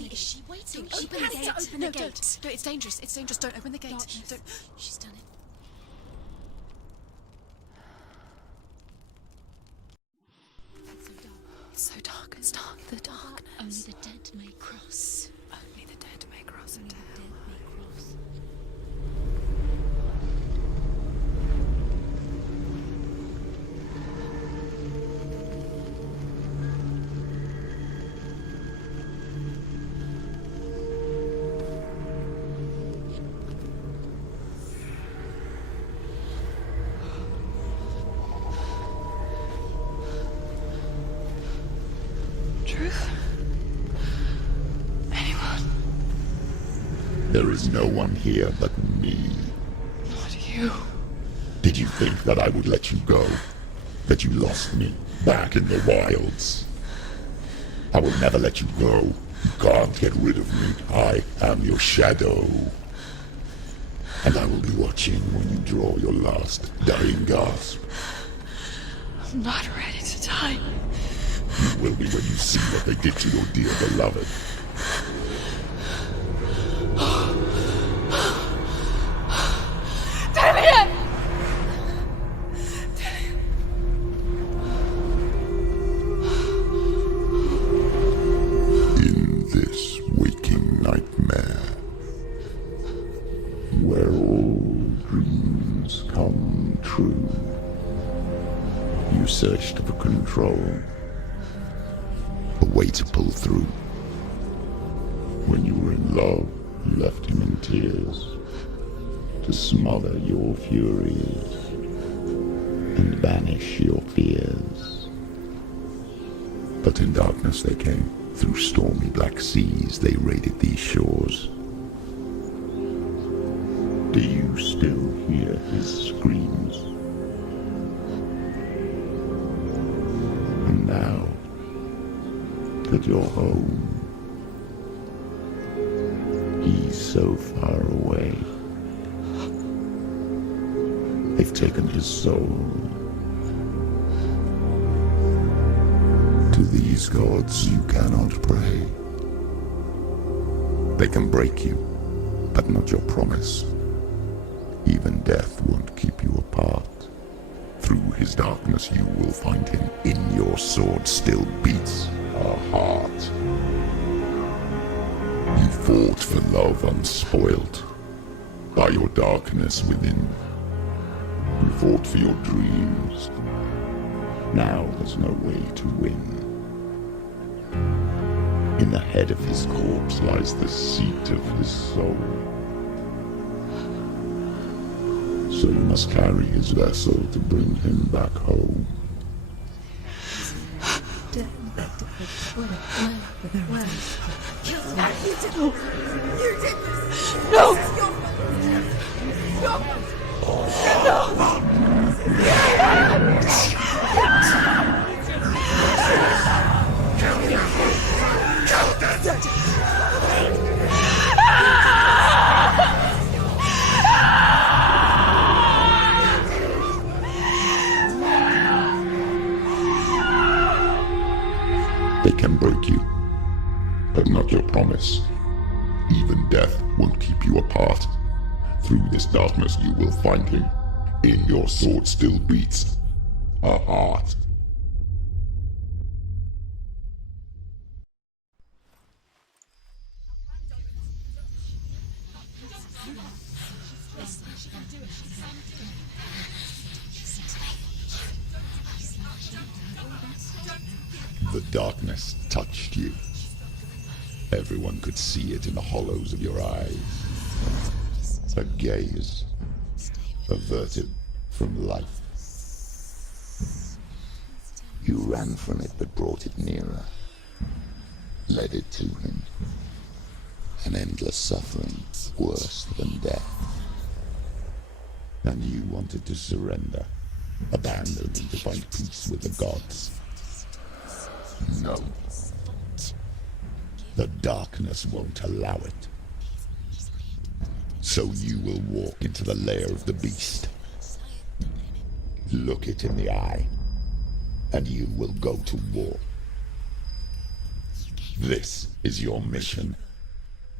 waiting. Is she waiting? Open the gate. Open the gate. No, it's dangerous. It's dangerous. Don't open the gate. Don't. She's done it. It's so dark. It's dark. The darkness. Only the dead may cross. Only the dead may cross into hell. There is no one here but me. Not you. Did you think that I would let you go? That you lost me back in the wilds? I will never let you go. You can't get rid of me. I am your shadow. And I will be watching when you draw your last dying gasp. I'm not ready to die. You will be when you see what they did to your dear beloved. In this waking nightmare, where all dreams come true, you searched for control, a way to pull through. When you were in love, you left him in tears, to smother your furies and banish your fears. But in darkness they came, through stormy black seas they raided these shores. Do you still hear his screams? And now that you're home, he's so far away. They've taken his soul. To these gods you cannot pray. They can break you, but not your promise. Even death won't keep you apart. Through his darkness you will find him. In your sword still beats a heart. You fought for love unspoilt by your darkness within. You fought for your dreams. Now there's no way to win. In the head of his corpse lies the seat of his soul. So you must carry his vessel to bring him back home. They can break you, but not your promise. Even death won't keep you apart. Through this darkness you will find him. In your sword still beats a heart. The darkness touched you. Everyone could see it in the hollows of your eyes. A gaze averted from life. You ran from it but brought it nearer. Led it to him. An endless suffering, worse than death. And you wanted to surrender, abandon and to find peace with the gods. No. The darkness won't allow it. So you will walk into the lair of the beast. Look it in the eye, and you will go to war. This is your mission.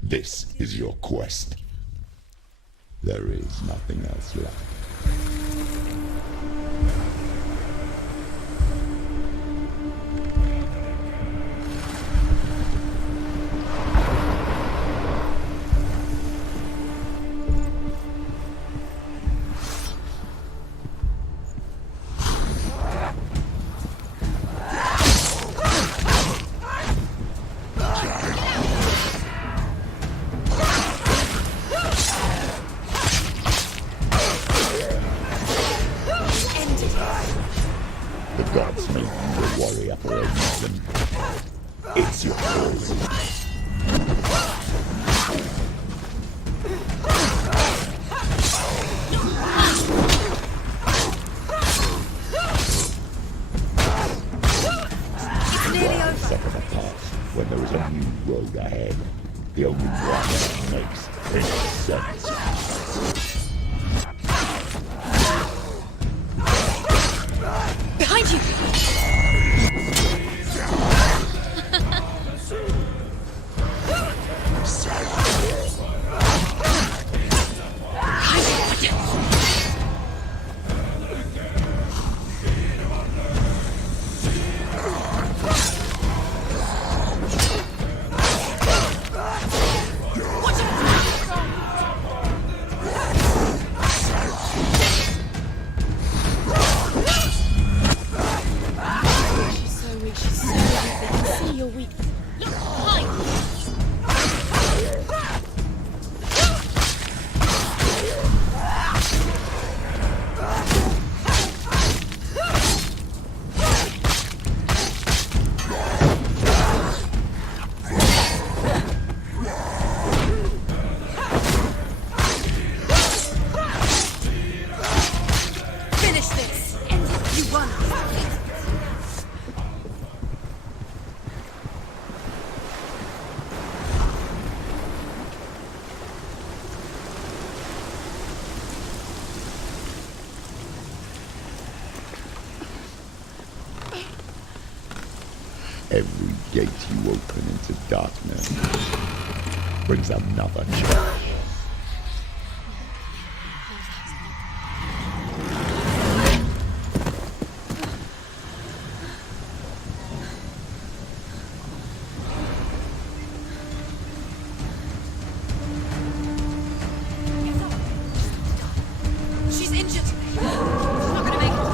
This is your quest. There is nothing else left. It's your calling. Second apart, when there is a new road ahead, the only one that makes any sense. Behind you! Every gate you open into darkness brings another challenge. She's injured. She's not gonna make it.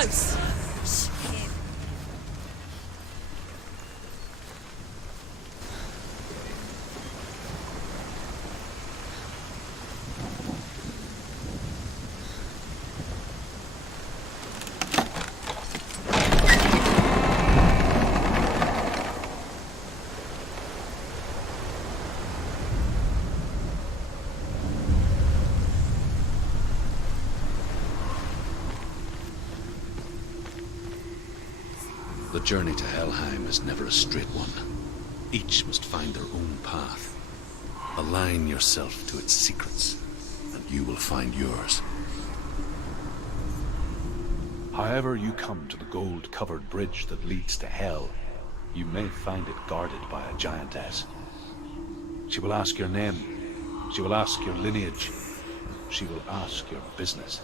close. The journey to Helheim is never a straight one. Each must find their own path. Align yourself to its secrets, and you will find yours. However you come to the gold-covered bridge that leads to Hell, you may find it guarded by a giantess. She will ask your name. She will ask your lineage. She will ask your business.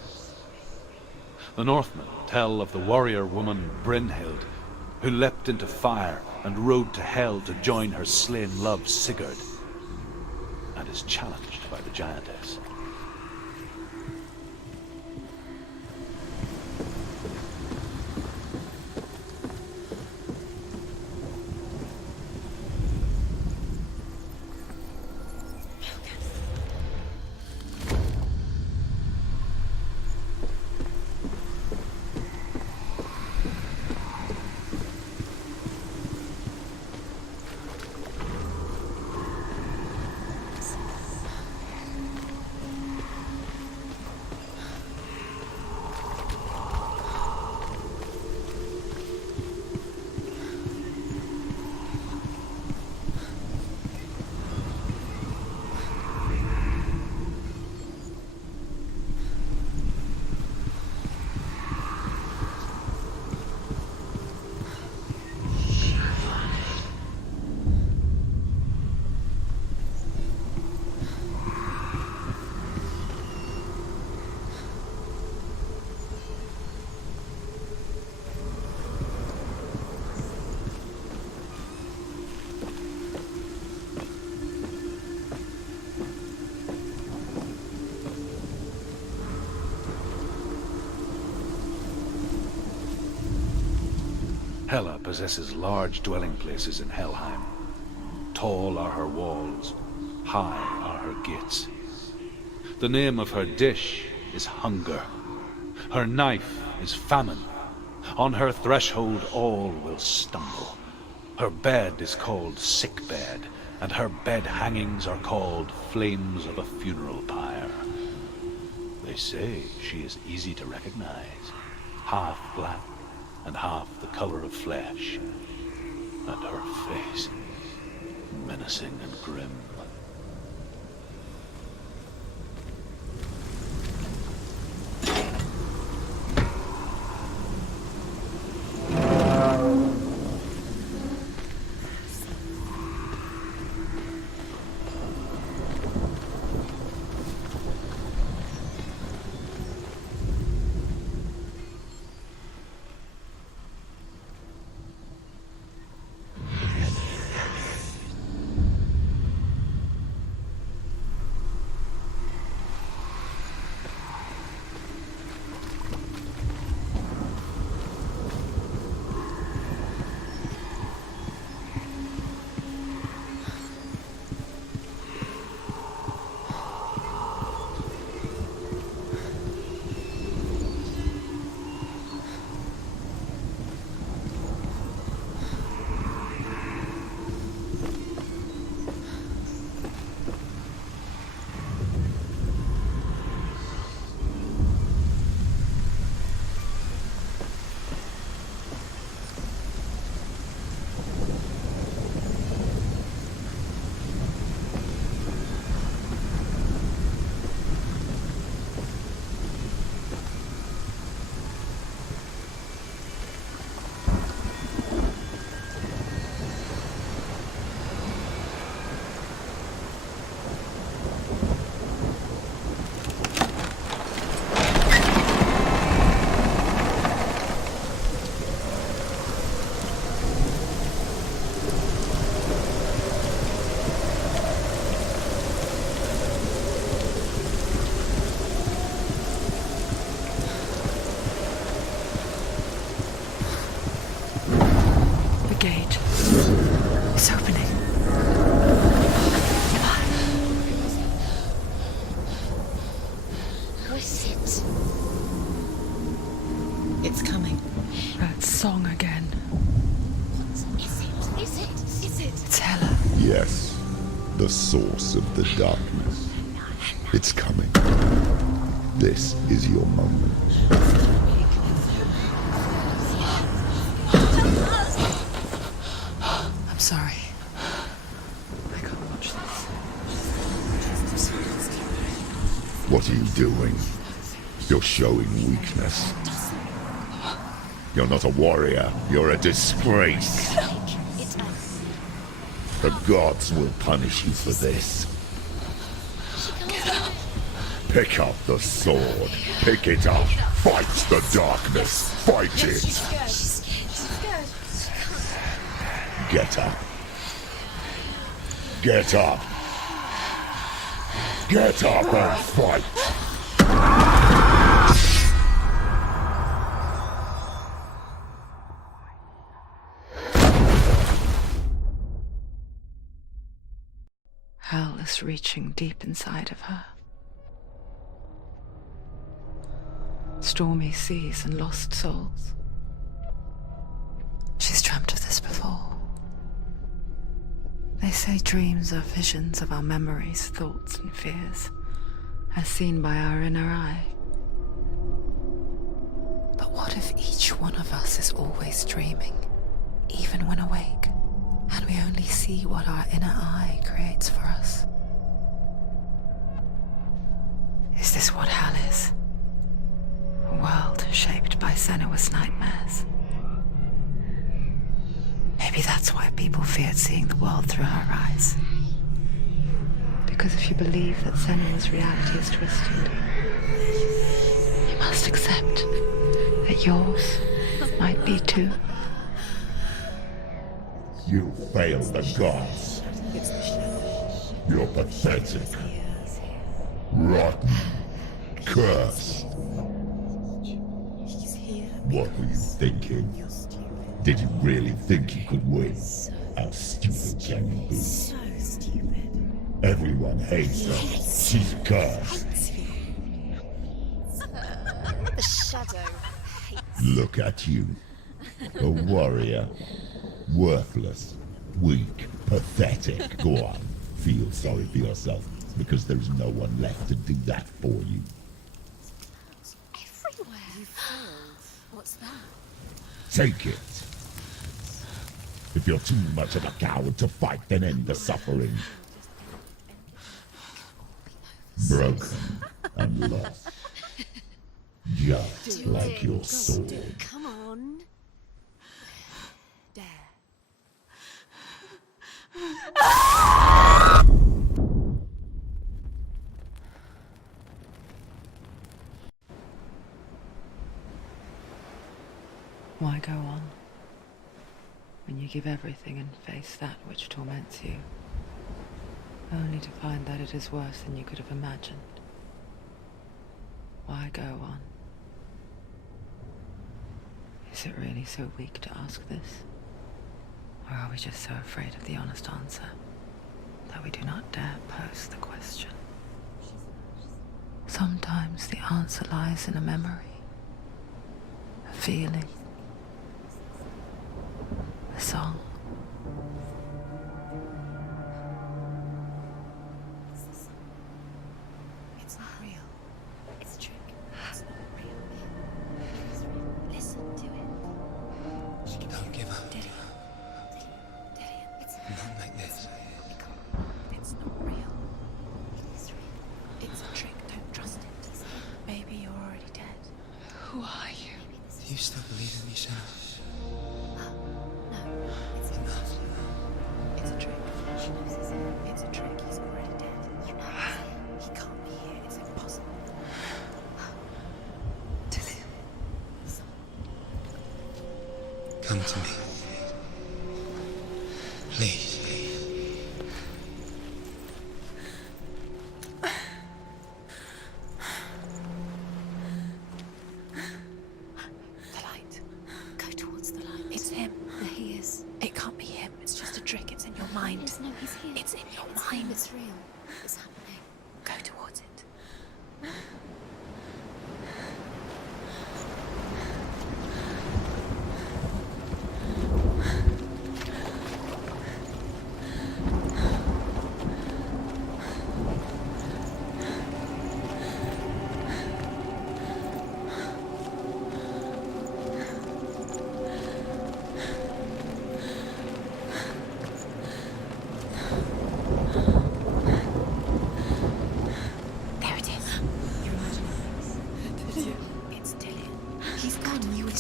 The Northmen tell of the warrior woman Brynhild, who leapt into fire and rode to Hell to join her slain love Sigurd, and is challenged by the giantess. Hela possesses large dwelling places in Helheim. Tall are her walls, high are her gates. The name of her dish is hunger. Her knife is famine. On her threshold all will stumble. Her bed is called sick bed, and her bed hangings are called flames of a funeral pyre. They say she is easy to recognize, half black and half the color of flesh, and her face menacing and grim. It's coming. That song again. Is it? It's Hella. Yes, the source of the darkness. It's coming. This is your moment. I'm sorry. I can't watch this. What are you doing? You're showing weakness. You're not a warrior. You're a disgrace. The gods will punish you for this. Pick up the sword. Pick it up. Fight the darkness. Fight it. Get up. Get up. Get up and fight. Hell is reaching deep inside of her. Stormy seas and lost souls. She's dreamt of this before. They say dreams are visions of our memories, thoughts, and fears, as seen by our inner eye. But what if each one of us is always dreaming, even when awake, and we only see what our inner eye creates for us? Is this what hell is? A world shaped by Senua's nightmares. Maybe that's why people feared seeing the world through her eyes. Because if you believe that Senua's reality is twisted, you must accept that yours might be too. You failed the gods. You're pathetic. Rotten. Cursed. What were you thinking? Did you really think you could win? How stupid can you be? So stupid. Everyone hates her. She's cursed. The shadow hates. Look at you. A warrior. Worthless. Weak. Pathetic. Go on. Feel sorry for yourself, because there's no one left to do that for you. Everywhere. You failed. What's that? Take it. If you're too much of a coward to fight, then end the suffering. Broken and lost. Just like your sword. Come on. Dare. Why go on when you give everything and face that which torments you, only to find that it is worse than you could have imagined? Why go on? Is it really so weak to ask this? Or are we just so afraid of the honest answer that we do not dare pose the question? Sometimes the answer lies in a memory, a feeling, a song. It's not real. It's a trick. It's not real. It's real. Listen to it. She can Don't give up. Did it's Not like this. It's not real. It is real. It's a trick. Don't trust it. Maybe you're already dead. Who are you? Do you still believe in me, Senna? No, it's enough. It's a trick. She knows it's him. It's a trick. He's already dead. You know he can't be here. It's impossible. Dillian. Come to me. Please. The light. Go towards the light. It's him. There he is. It can't be him. It's just a trick. It's in your mind. No, he's here. It's in your mind. It's real. It's happening. Go towards it.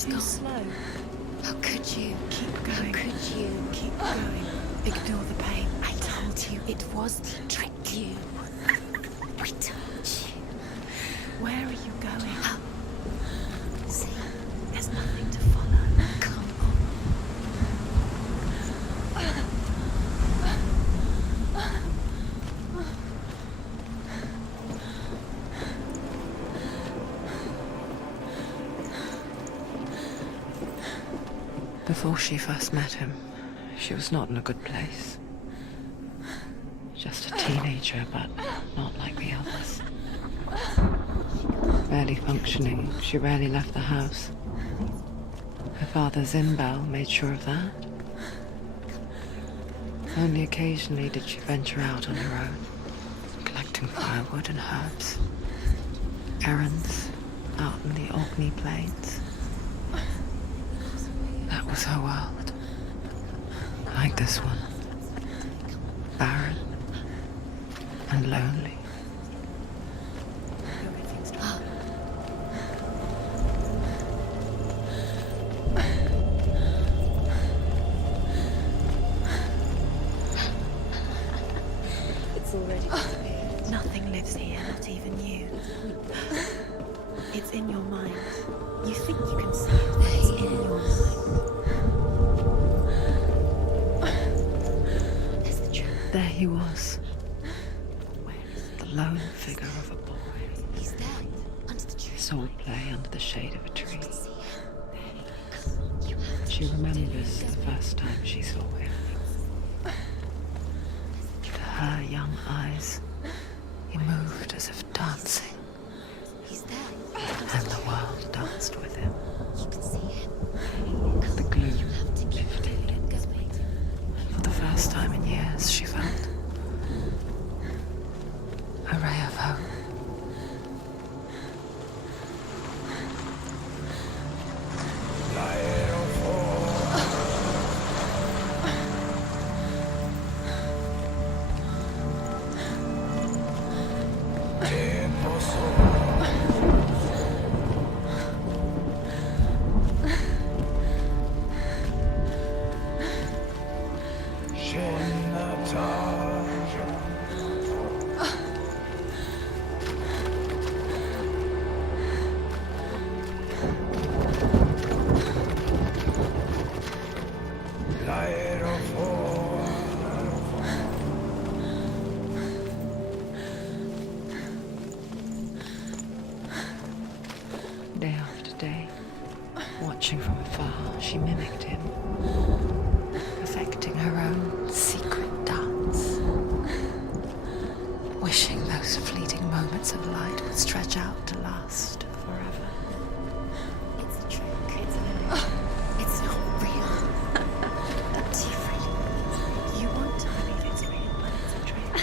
It's too slow. How could you? Keep going. How could you? Keep going. Ignore the pain. I told you it was to trick you. I told you. Where are you going? See, There's nothing to follow. come Before she first met him, she was not in a good place. Just a teenager, but not like the others. Barely functioning, she rarely left the house. Her father's in-bell made sure of that. Only occasionally did she venture out on her own, collecting firewood and herbs. Errands out in the Orkney Plains. That was her world. Like this one. Barren and lonely. It's already disappeared. Nothing lives here, not even you. It's in your mind. You think you can see it, but it's in your mind. There's the truth. There he was. Where is it? The lone figure of a boy. He's there, under the tree. Soul play under the shade of a tree. See him. She remembers the first time she saw him. To her young eyes, he moved as if dancing, He's there. and the world danced with him. You can see him. The gloom Have to keep lifted. going. For the first time in years, she felt a ray of hope. Day after day, watching from afar, she mimicked him, perfecting her own secret dance, wishing those fleeting moments of light would stretch out to last forever. It's a trick. It's an illusion. It's not real. Don't you afraid? You want to believe it's real, but it's a trick.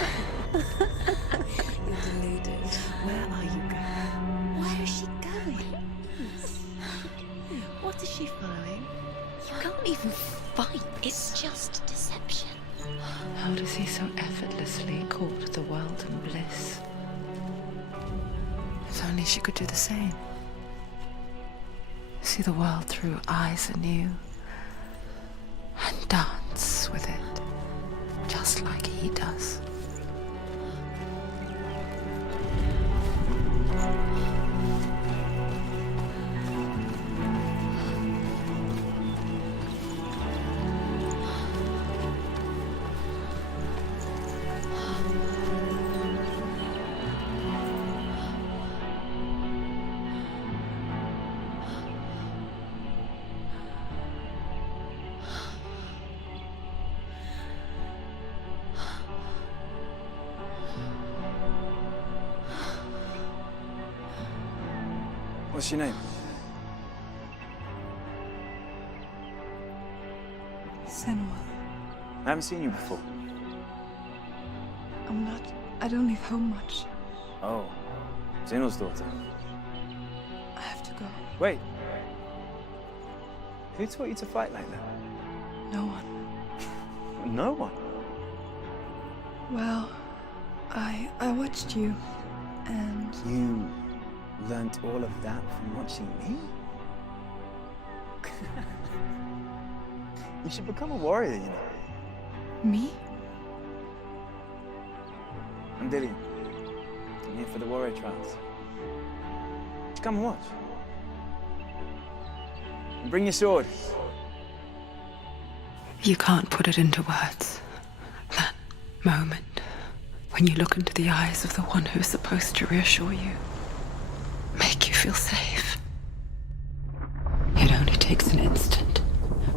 You're deluded. Where are you going? Where is she going? What is she following? You can't even fight. It's just deception. How does he so effortlessly court the world and bliss? If only she could do the same. See the world through eyes anew and dance with it, just like he does. What's your name? Senua. I haven't seen you before. I don't leave home much. Oh, Zeno's daughter. I have to go. Wait. Who taught you to fight like that? No one. No one. Well, I watched you, and You learnt all of that from watching me? You should become a warrior, you know. Me? I'm Dillian. I'm here for the warrior trials. Come and watch. And bring your sword. You can't put it into words. That moment when you look into the eyes of the one who's supposed to reassure you, make you feel safe. It only takes an instant.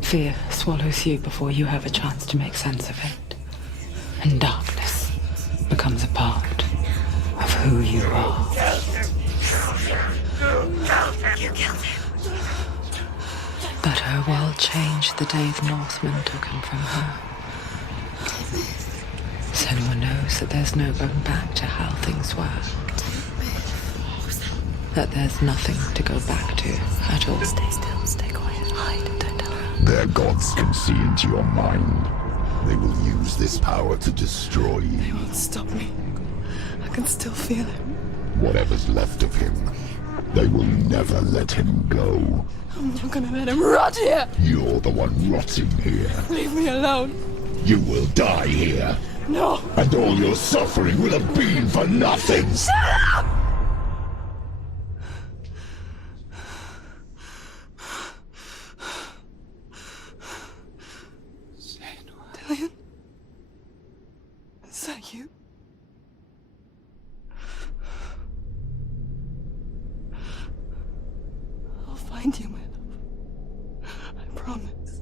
Fear swallows you before you have a chance to make sense of it. And darkness becomes a part of who you are. You killed him. But her world changed the day the Northmen took him from her. Senua knows that there's no going back to how things were. That there's nothing to go back to at all. Stay still, stay quiet, hide, don't tell her. Their gods can see into your mind. They will use this power to destroy you. They won't stop me. I can still feel it. Whatever's left of him, they will never let him go. I'm not gonna let him rot here! You're the one rotting here. Leave me alone! You will die here. No! And all your suffering will have been for nothing. Shut up! Dillian? Is that you? I'll find you, my love. I promise.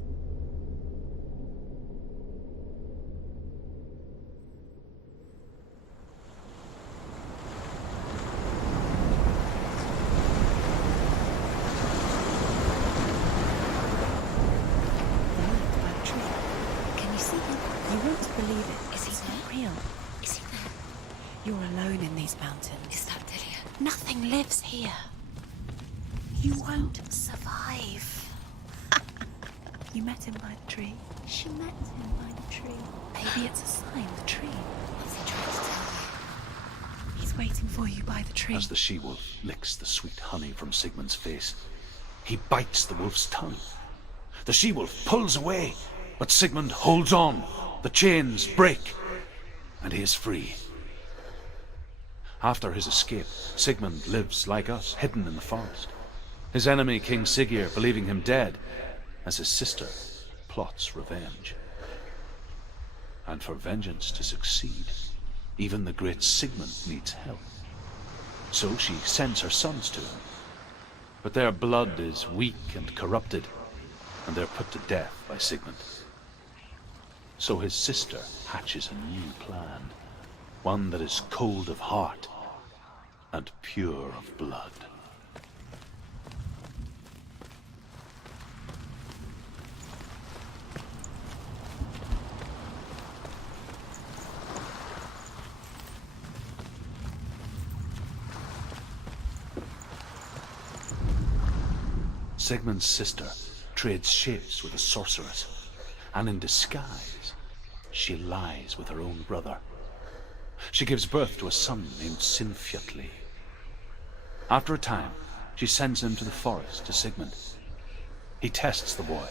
Can you see him? You want to believe it. Is he not real? Is he there? You're alone in these mountains. Is that Dillian? Nothing lives here. You won't survive. You met him by the tree. She met him by the tree. Maybe it's a sign, the tree. What's he trying to tell you? He's waiting for you by the tree. As the she-wolf licks the sweet honey from Sigmund's face, he bites the wolf's tongue. The she-wolf pulls away, but Sigmund holds on. The chains break, and he is free. After his escape, Sigmund lives like us, hidden in the forest. His enemy, King Siggeir, believing him dead, as his sister plots revenge. And for vengeance to succeed, even the great Sigmund needs help. So she sends her sons to him. But their blood is weak and corrupted, and they're put to death by Sigmund. So his sister hatches a new plan, one that is cold of heart and pure of blood. Sigmund's sister trades shapes with a sorceress, and in disguise, she lies with her own brother. She gives birth to a son named Sinfjotli. After a time, she sends him to the forest to Sigmund. He tests the boy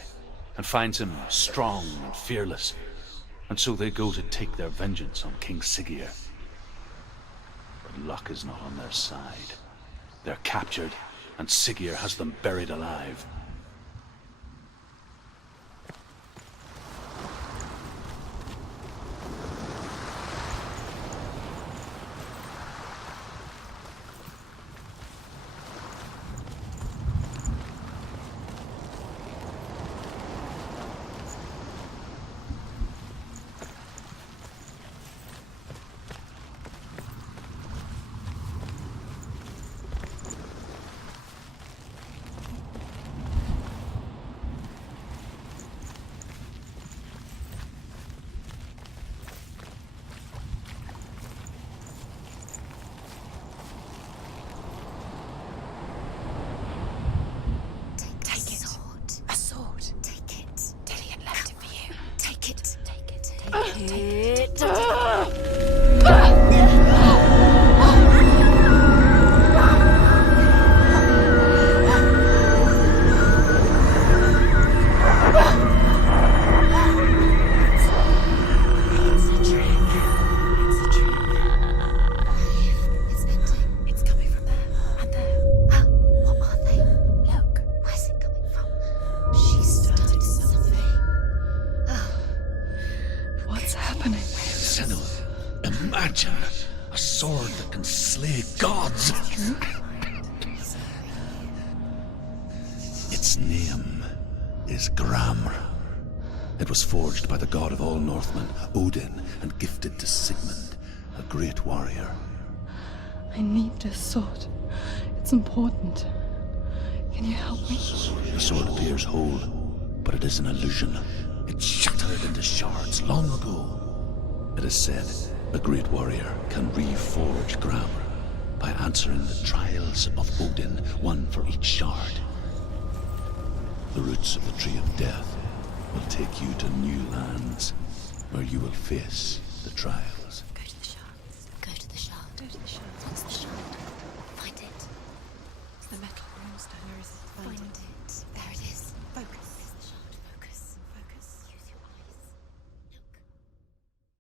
and finds him strong and fearless, and so they go to take their vengeance on King Siggeir. But luck is not on their side. They're captured, and Siggeir has them buried alive. imagine a sword that can slay gods. Its name is Gramr. It was forged by the god of all Northmen, Odin, and gifted to Sigmund, a great warrior. I need this sword. It's important. Can you help me? The sword appears whole, but it is an illusion. It shattered into shards long ago. It is said a great warrior can reforge Gramr by answering the trials of Odin, one for each shard. The roots of the Tree of Death will take you to new lands where you will face the trials.